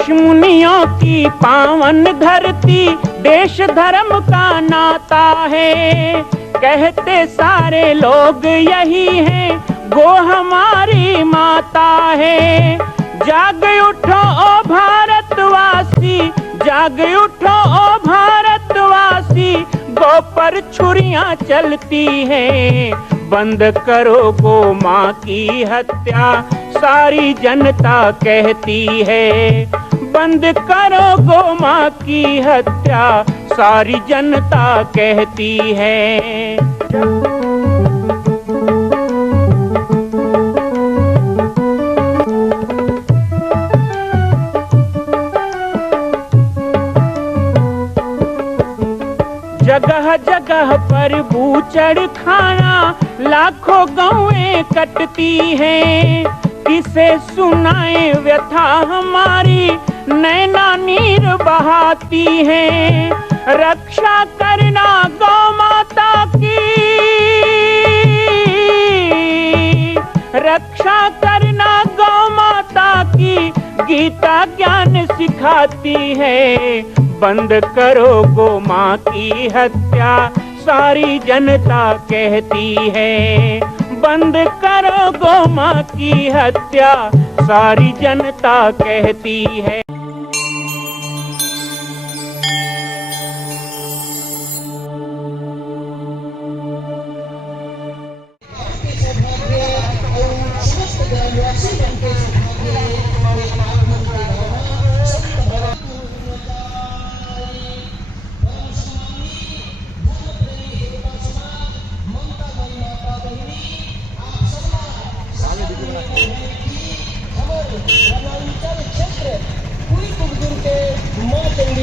ऋषि मुनियों की पावन धरती, देश धर्म का नाता है। कहते सारे लोग यही हैं, गो हमारी माता है। जाग उठो ओ भारतवासी, जाग उठो ओ भारतवासी, गो पर छुरियां चलती हैं। बंद करो गो माँ की हत्या, सारी जनता कहती है। बंद करो गो माँ की हत्या, सारी जनता कहती है। जगह जगह पर बूचड़ खाना, लाखों गौएं कटती हैं। किसे सुनाए व्यथा हमारी, नैना नीर बहाती हैं। रक्षा करना गौ माता की, रक्षा करना गौ माता की, गीता ज्ञान सिखाती है। बंद करो गो माँ की हत्या, सारी जनता कहती है। बंद करो गो माँ की हत्या, सारी जनता कहती है।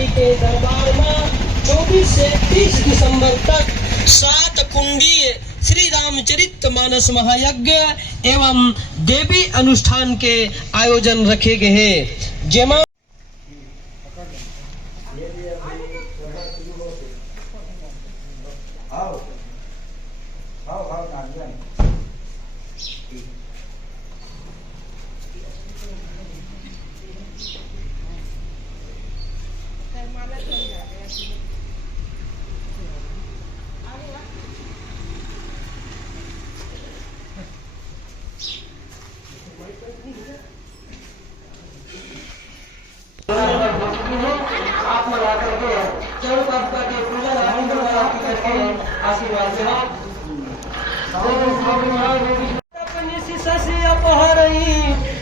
के दरबार में 24 से 30 दिसंबर तक 7 कुंडीय श्री रामचरित मानस महायज्ञ एवं देवी अनुष्ठान के आयोजन रखे गए हैं। जेमा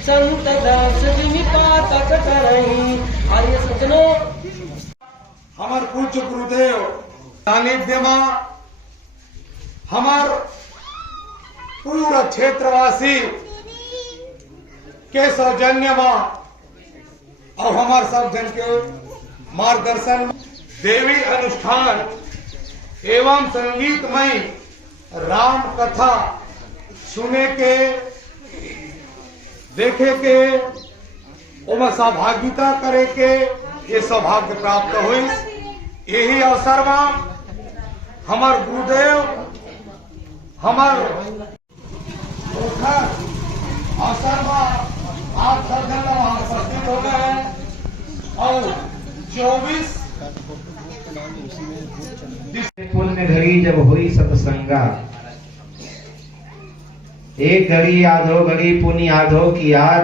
संत दास आर्य सज्जनों, हमार पूज्य गुरुदेव सानिध्य में हमार पूरा क्षेत्रवासी के सौजन्य में और हमार सब जन के मार्गदर्शन देवी अनुष्ठान एवं संगीतमय राम कथा सुने के देखे के उमा सहभागिता करे के ये सौभाग्य प्राप्त हुई। यही अवसर में हमार गुरुदेव हमार अवसर में आप सब जन वहां उपस्थित हो गए हैं और 24 पुण्य घड़ी जब हुई सत्संगा, एक घड़ी याद हो घड़ी पुण्य याद हो की याद।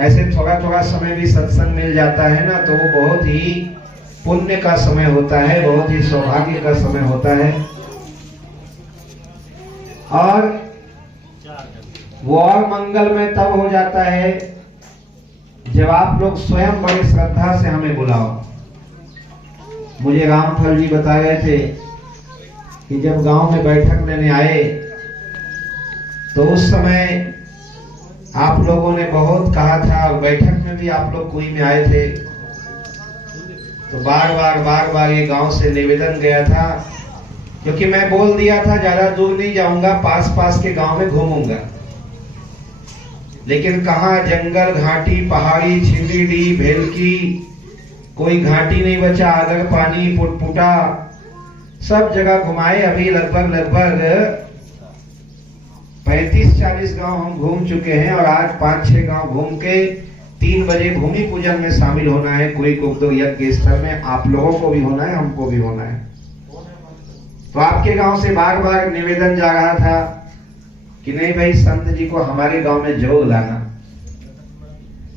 ऐसे थोड़ा थोड़ा समय भी सत्संग मिल जाता है ना, तो वो बहुत ही पुण्य का समय होता है, बहुत ही सौभाग्य का समय होता है। और वो और मंगलमय तब हो जाता है जब आप लोग स्वयं बड़ी श्रद्धा से हमें बुलाओ। मुझे रामफल जी बता रहे थे कि जब गांव में बैठक लेने आए तो उस समय आप लोगों ने बहुत कहा था, बैठक में भी आप लोग कोई में आए थे, तो बार बार ये गांव से निवेदन गया था, क्योंकि मैं बोल दिया था ज्यादा दूर नहीं जाऊंगा, पास के गांव में घूमूंगा। लेकिन कहाँ जंगल, घाटी, पहाड़ी, छिंदीडी, भेलकी, कोई घाटी नहीं बचा, आगर पानी, पुटपुटा, सब जगह घुमाए। अभी लगभग 35-40 गांव हम घूम चुके हैं और आज 5-6 गांव घूम के 3 बजे भूमि पूजन में शामिल होना है। कोई कुकदो यज्ञ स्थल में आप लोगों को भी होना है, हमको भी होना है। तो आपके गांव से बार बार निवेदन जा रहा था कि नहीं भाई संत जी को हमारे गांव में जरूर लाना।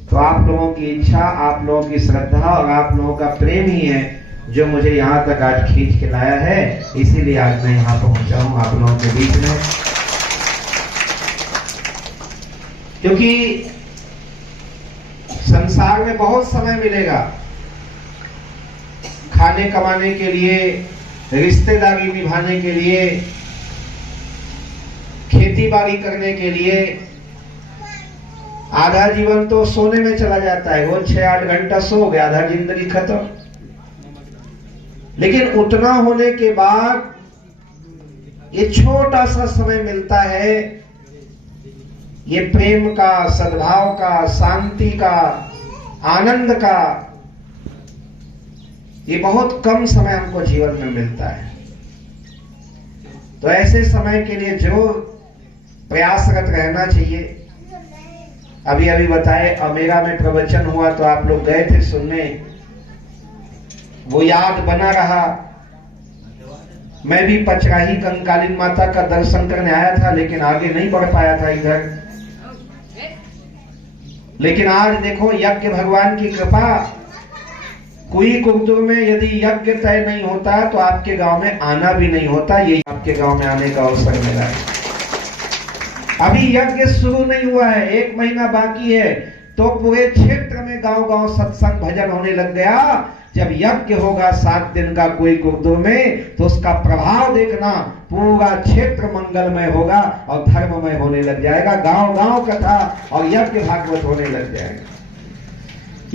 तो आप लोगों की इच्छा, आप लोगों की श्रद्धा और आप लोगों का प्रेम ही है जो मुझे यहाँ तक आज खींच के लाया है। इसीलिए आज मैं यहाँ पहुंचा हूँ आप लोगों के बीच में, क्योंकि संसार में बहुत समय मिलेगा खाने कमाने के लिए, रिश्तेदारी निभाने के लिए, खेती बाड़ी करने के लिए। आधा जीवन तो सोने में चला जाता है, रोज 6-8 घंटा सो गया, आधा जिंदगी खत्म। लेकिन उतना होने के बाद ये छोटा सा समय मिलता है, ये प्रेम का, सद्भाव का, शांति का, आनंद का, ये बहुत कम समय हमको जीवन में मिलता है। तो ऐसे समय के लिए जो प्रयासरत रहना चाहिए। अभी अभी बताए अमेरा में प्रवचन हुआ तो आप लोग गए थे सुनने, वो याद बना रहा। मैं भी पचराही कंकालीन माता का दर्शन करने आया था, लेकिन आगे नहीं बढ़ पाया था इधर। लेकिन आज देखो यज्ञ भगवान की कृपा, कोई कुकदुर में यदि यज्ञ तय नहीं होता तो आपके गांव में आना भी नहीं होता। ये आपके गांव में आने का अवसर मिला है। अभी यज्ञ शुरू नहीं हुआ है, 1 महीना बाकी है, तो पूरे क्षेत्र में गांव-गांव सत्संग भजन होने लग गया। जब यज्ञ होगा 7 दिन का कोई कुकदुर में, तो उसका प्रभाव देखना, पूरा क्षेत्र मंगलमय होगा और धर्ममय होने लग जाएगा। गांव-गांव कथा और यज्ञ भागवत होने लग जाएगा।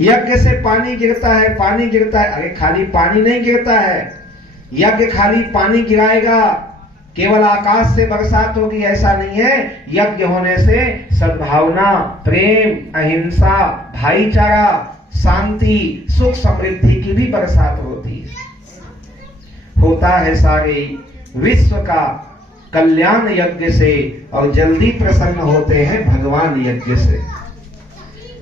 यज्ञ से पानी गिरता है, पानी गिरता है। अरे खाली पानी नहीं गिरता है, यज्ञ खाली पानी गिराएगा, केवल आकाश से बरसात होगी ऐसा नहीं है। यज्ञ होने से सद्भावना, प्रेम, अहिंसा, भाईचारा, शांति, सुख समृद्धि की भी बरसात होती है। होता है सारे विश्व का कल्याण यज्ञ से, और जल्दी प्रसन्न होते हैं भगवान यज्ञ से।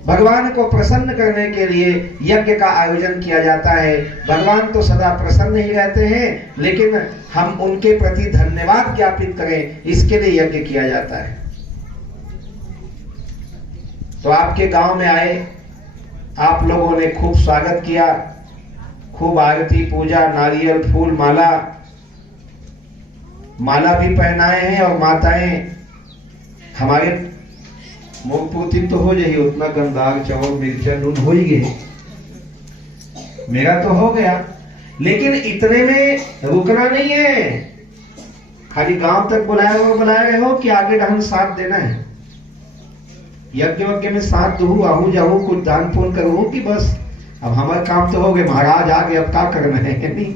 भगवान को प्रसन्न करने के लिए यज्ञ का आयोजन किया जाता है। भगवान तो सदा प्रसन्न ही रहते हैं, लेकिन हम उनके प्रति धन्यवाद ज्ञापित करें, इसके लिए यज्ञ किया जाता है। तो आपके गांव में आए, आप लोगों ने खूब स्वागत किया, खूब आरती, पूजा, नारियल, फूल, माला भी पहनाए हैं। और माताएं हमारे मुखपूर्ति तो हो जाइए, उतना गंदार चावल मिर्चा नून हो ही गए, मेरा तो हो गया। लेकिन इतने में रुकना नहीं है। खाली गांव तक बुलाए रहे हो कि आगे ढंग साथ देना है। यज्ञ में साथ दो, आहू जाहू, कुछ दान पुण्य करो कि बस अब हमारा काम तो हो गए, महाराज आ गए, अब क्या करना है। नहीं,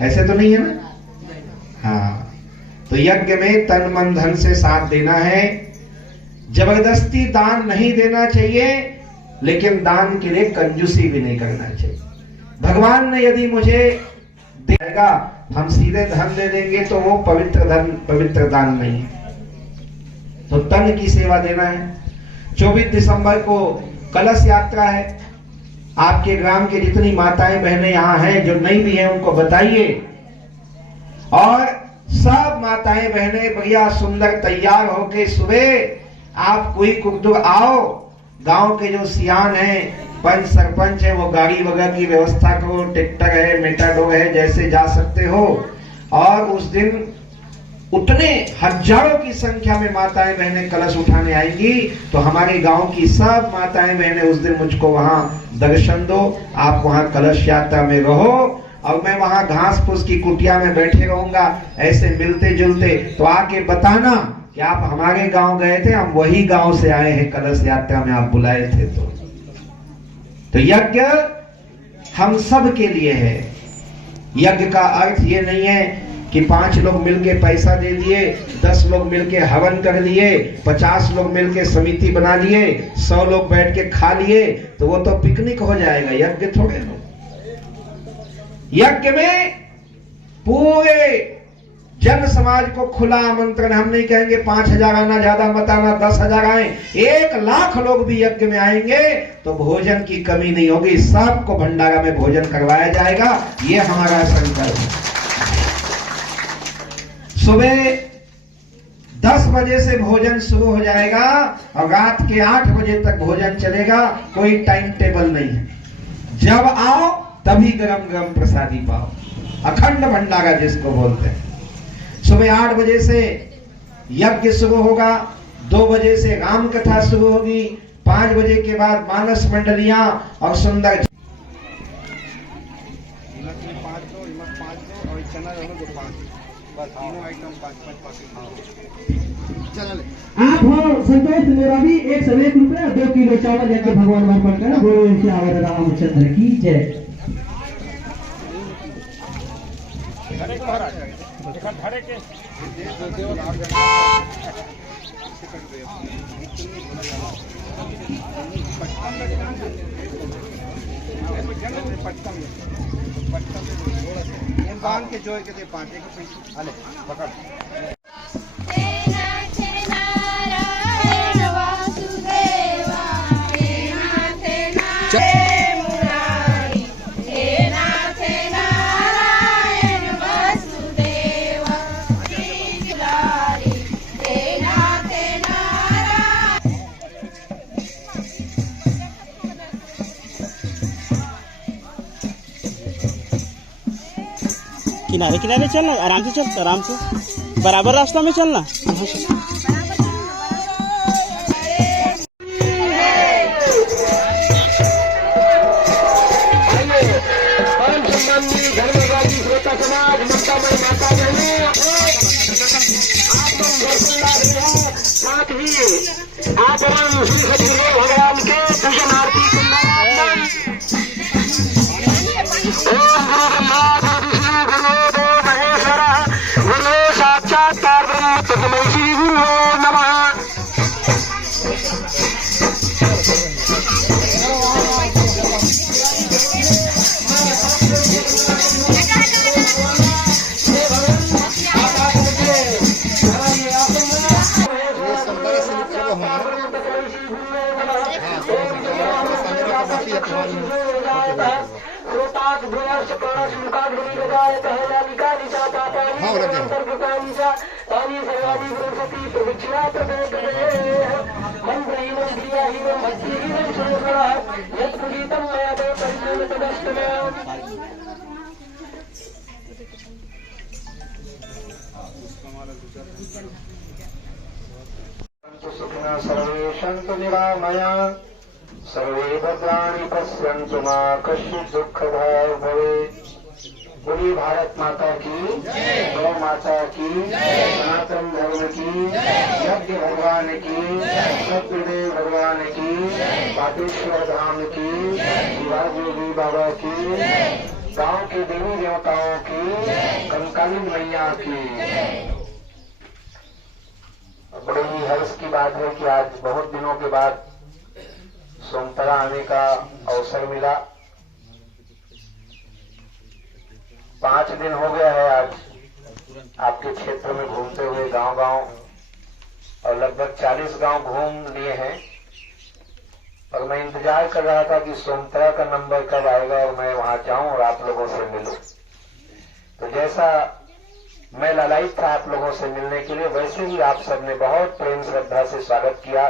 ऐसे तो नहीं है ना। हाँ, तो यज्ञ में तन मन धन से साथ देना है। जबरदस्ती दान नहीं देना चाहिए, लेकिन दान के लिए कंजूसी भी नहीं करना चाहिए। भगवान ने यदि मुझे देगा, हम सीधे धन दे देंगे तो वो पवित्र धन, पवित्र दान नहीं है। तो तन की सेवा देना है। 24 दिसंबर को कलश यात्रा है। आपके ग्राम के जितनी माताएं बहनें यहाँ हैं, जो नई भी हैं, उनको बताइए। और सब माताएं बहनें बढ़िया सुंदर तैयार होके सुबह आप कोई कुकदुर आओ। गांव के जो सियान हैं, पंच सरपंच है, वो गाड़ी वगैरह की व्यवस्था करो, ट्रैक्टर है, मेटाडोर है, जैसे जा सकते हो। और उस दिन उतने हजारों की संख्या में माताएं बहनें कलश उठाने आएंगी। तो हमारे गांव की सब माताएं बहनें उस दिन मुझको वहां दर्शन दो। आप वहां कलश यात्रा में रहो, और मैं वहां घास फूस की कुटिया में बैठे रहूंगा, ऐसे मिलते जुलते। तो आके बताना कि आप हमारे गांव गए थे, हम वही गांव से आए हैं, कलश यात्रा में आप बुलाए थे। तो यज्ञ हम सब के लिए है। यज्ञ का अर्थ ये नहीं है कि 5 लोग मिलके पैसा दे दिए, 10 लोग मिलके हवन कर लिए, 50 लोग मिलके समिति बना लिए, 100 लोग बैठ के खा लिए, तो वो तो पिकनिक हो जाएगा। यज्ञ थोड़े लोग। यज्ञ में पूरे जन समाज को खुला आमंत्रण। हम नहीं कहेंगे 5,000 आना, ज्यादा मत आना, 10,000 आए, 1,00,000 लोग भी यज्ञ में आएंगे तो भोजन की कमी नहीं होगी। सबको भंडारा में भोजन करवाया जाएगा, ये हमारा संकल्प है। सुबह 10 बजे से भोजन शुरू हो जाएगा और रात के 8 बजे तक भोजन चलेगा। कोई टाइम टेबल नहीं है, जब आओ तभी गरम गरम प्रसादी पाओ। अखंड भंडारा जिसको बोलते हैं। सुबह 8 बजे से यज्ञ शुरू होगा, 2 बजे से राम कथा शुरू होगी, 5 बजे के बाद मानस मंडलियां और सुंदर आप हो संतोष मोरावी 101 रुपया 2 किलो चावल यज्ञ भगवान अर्पण कर बोलो श्री आवर रामचंद्र की जय। बांध के जोड़ के दे 5 एक पैसे आले पकड़। किनारे किनारे चलना, आराम से चल, आराम से बराबर रास्ता में चलना। भगवान के पूजन आरती श्री गुरु नमः। सर्वे सन्तु निरामया, सर्वे भद्राणि पश्यन्तु मा कश्चित् दुःखभाग् भवेत्। बोली भारत माता की, गौ माता की, सनातन धर्म की, यज्ञ भगवान की, सत्यदेव भगवान की, बाटेश्वर धाम की, शिवाजी बाबा की, गांव के देवी देवताओं की, कंकालीन मैया की। बड़े ही हर्ष की बात है कि आज बहुत दिनों के बाद सोमतरा आने का अवसर मिला। 5 दिन हो गया है आज आपके क्षेत्र में घूमते हुए, गांव-गांव, और लगभग 40 गांव घूम लिए हैं। और मैं इंतजार कर रहा था कि सोमतरा का नंबर कब आएगा और मैं वहां जाऊं और आप लोगों से मिलूं। तो जैसा मैं लालायित था आप लोगों से मिलने के लिए, वैसे ही आप सबने बहुत प्रेम श्रद्धा से स्वागत किया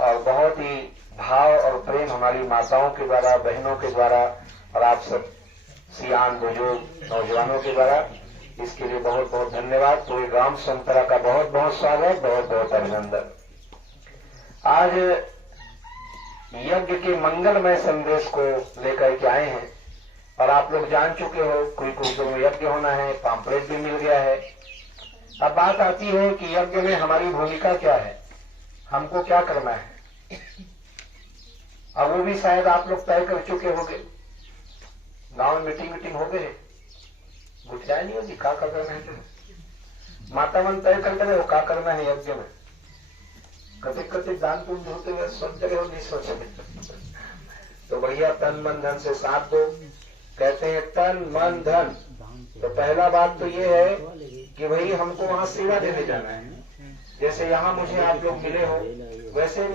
और बहुत ही भाव और प्रेम हमारी माताओं के द्वारा, बहनों के द्वारा और आप सब सियान बुजुर्ग नौजवानों के द्वारा, इसके लिए बहुत बहुत धन्यवाद। पूरे ग्राम सोमतरा का बहुत बहुत स्वागत, बहुत बहुत अभिनंदन। आज यज्ञ के मंगलमय संदेश को लेकर के आए हैं और आप लोग जान चुके हो, कोई में यज्ञ होना है, पाम्पलेट भी मिल गया है। अब बात आती है कि यज्ञ में हमारी भूमिका क्या है, हमको क्या करना है। अब वो भी शायद आप लोग तय कर चुके होंगे। गांव में मीटिंग हो गए, गुजाय नहीं होगी क्या करना है। माता मन तय कर रहे हो क्या करना है यज्ञ में। कथित दान पुण्य होते हुए सोच रहे हो, नहीं सोच रहे तो बढ़िया तन मन धन से साथ दो। कहते हैं तन मन धन। तो पहला बात तो ये है कि भाई हमको वहां सेवा देने जाना है। जैसे यहाँ मुझे आप लोग मिले हो, वैसे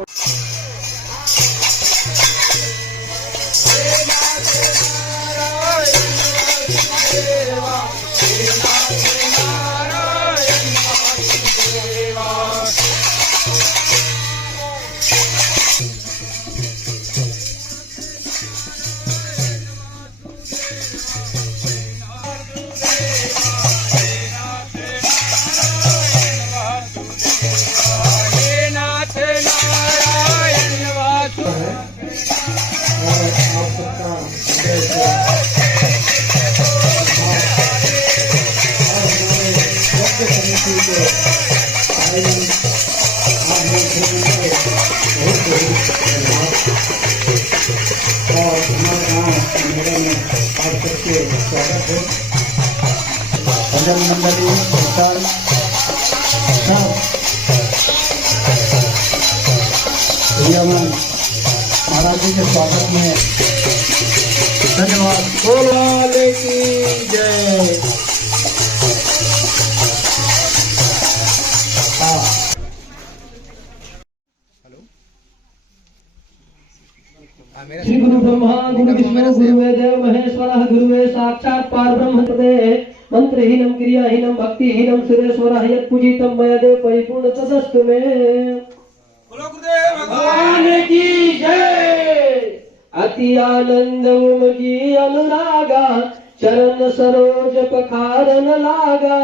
भजन मंडली विशाल महाराज जी के स्वागत में धन्यवाद। बोले की जय। श्री गुरु ब्रह्मा गुरु विष्णु गुरुदेव महेश्वर गुरुवे साक्षात् परब्रह्म मंत्रहीनम क्रियाहीनम भक्तिहीनम सुरेश्वर यत् पूजितम मयदेव परिपूर्ण तदस्तु में। भगवान की जय। अति आनंद उमगी अनुरागा चरण सरोज पखारन लागा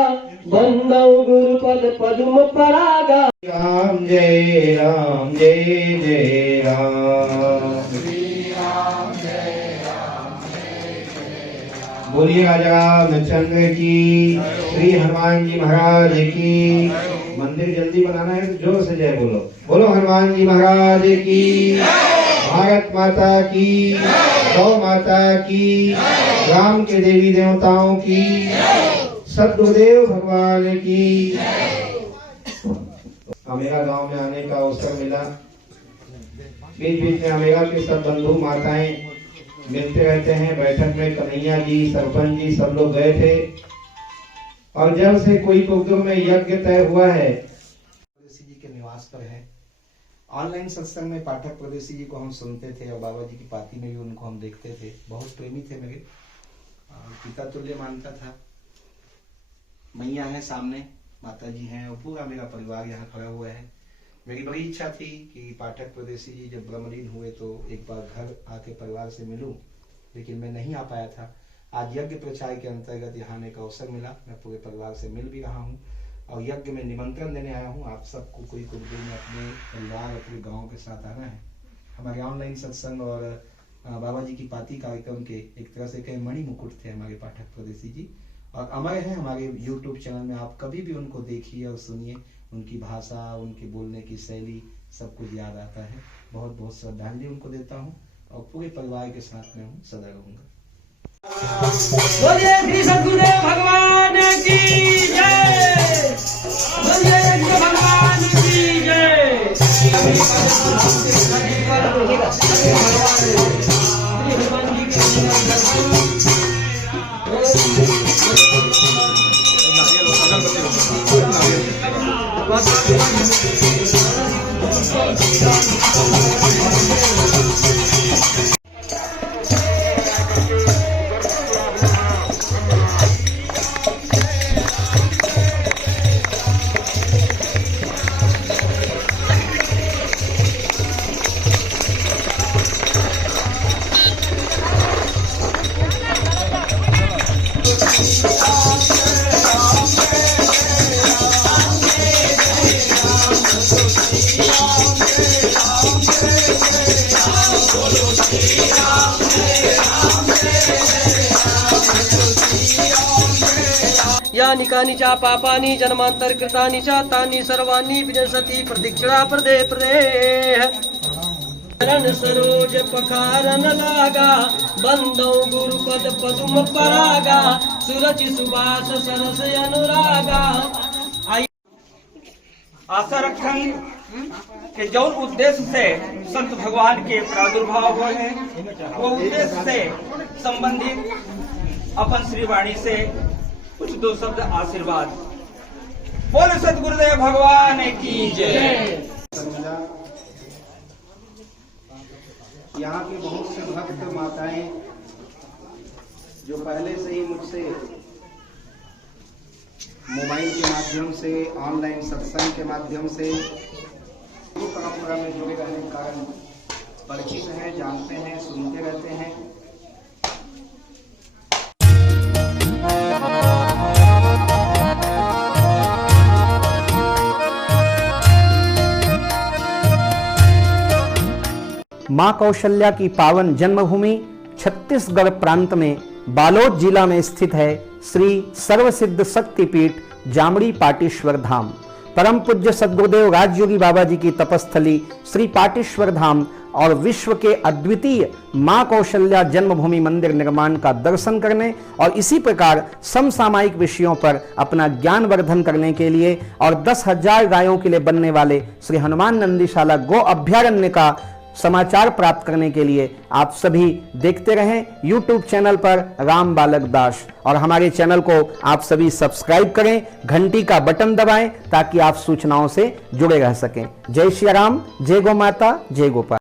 बंदौ गुरुपद पद्म परागा। राम जय राम जय जय राम। बोलिए राजा रामचंद्र की, श्री हनुमान जी महाराज की। मंदिर जल्दी बनाना है तो जोर से जय बोलो। बोलो हनुमान जी महाराज की, भारत माता की, गौ माता की, राम के देवी देवताओं की, सद्गुरुदेव भगवान की। अमेरा गांव में आने का अवसर मिला। बीच बीच में अमेरा के सब बंधु माताएं मिलते रहते हैं। बैठक में कन्हैया जी, सरपंच जी सब लोग गए थे। और जब से कोई कुकदुम में यज्ञ तय हुआ है, परदेसी जी के निवास पर है। ऑनलाइन सत्संग में पाठक परदेसी जी को हम सुनते थे और बाबा जी की पाती में भी उनको हम देखते थे। बहुत प्रेमी थे मेरे, पिता तुल्य मानता था। मैया है सामने, माता जी हैं और पूरा मेरा परिवार यहाँ खड़ा हुआ है। मेरी बड़ी इच्छा थी कि पाठक परदेसी जी जब ब्रह्मलीन हुए तो एक बार घर आके परिवार से मिलूं, लेकिन मैं नहीं आ पाया था। आज यज्ञ प्रचार के अंतर्गत यहाँ आने का अवसर मिला। मैं पूरे परिवार से मिल भी रहा हूँ और यज्ञ में निमंत्रण देने आया हूँ। आप सबको कोई कुछ दिन में अपने परिवार, अपने गाँव के साथ आना है। हमारे ऑनलाइन सत्संग और बाबा जी की पाती कार्यक्रम के एक तरह से कई मणि मुकुट थे हमारे पाठक परदेसी जी, और अमर है हमारे YouTube चैनल में। आप कभी भी उनको देखिए और सुनिए, उनकी भाषा, उनके बोलने की शैली सब कुछ याद आता है। बहुत बहुत श्रद्धांजलि उनको देता हूँ और पूरे परिवार के साथ में हूँ, सदा रहूंगा। बोलिए श्री सद्गुरुदेव भगवान की जय। बोलिए भगवान की जय। यानि कानि च पापानि जन्मांतर कृतानि च तानि सर्वाणि विनश्यति प्रदक्षिणा प्रदे चरण सरोज पखारन लागा बंदौ गुरुपद पद्म परागा सूरज सुबास सरस अनुरागा। आशा रखन कि जो उद्देश्य से संत भगवान के प्रादुर्भाव हुए हैं वो उद्देश्य से संबंधित अपन श्री वाणी से कुछ दो शब्द आशीर्वाद बोल सतगुरुदेव भगवान की जय। यहाँ के बहुत से भक्त माताएं जो पहले से ही मुझसे मोबाइल के माध्यम से, ऑनलाइन सत्संग के माध्यम से परंपरा में जुड़े रहने के कारण परिचित हैं, जानते हैं, सुनते रहते हैं। मां कौशल्या की पावन जन्मभूमि छत्तीसगढ़ प्रांत में बालोद जिला में स्थित है श्री सर्वसिद्ध शक्तिपीठ जामड़ी पाटेश्वर धाम। परम पूज्य सद्गुरुदेव राजयोगी बाबा जी की तपस्थली श्री पाटेश्वर धाम और विश्व के अद्वितीय मां कौशल्या जन्मभूमि मंदिर निर्माण का दर्शन करने और इसी प्रकार समसामयिक विषयों पर अपना ज्ञान वर्धन करने के लिए और 10,000 गायों के लिए बनने वाले श्री हनुमान नंदीशाला गो अभ्यारण्य का समाचार प्राप्त करने के लिए आप सभी देखते रहें YouTube चैनल पर राम बालक दास, और हमारे चैनल को आप सभी सब्सक्राइब करें, घंटी का बटन दबाएं ताकि आप सूचनाओं से जुड़े रह सकें। जय श्री राम, जय गौ माता, जय गोपाल।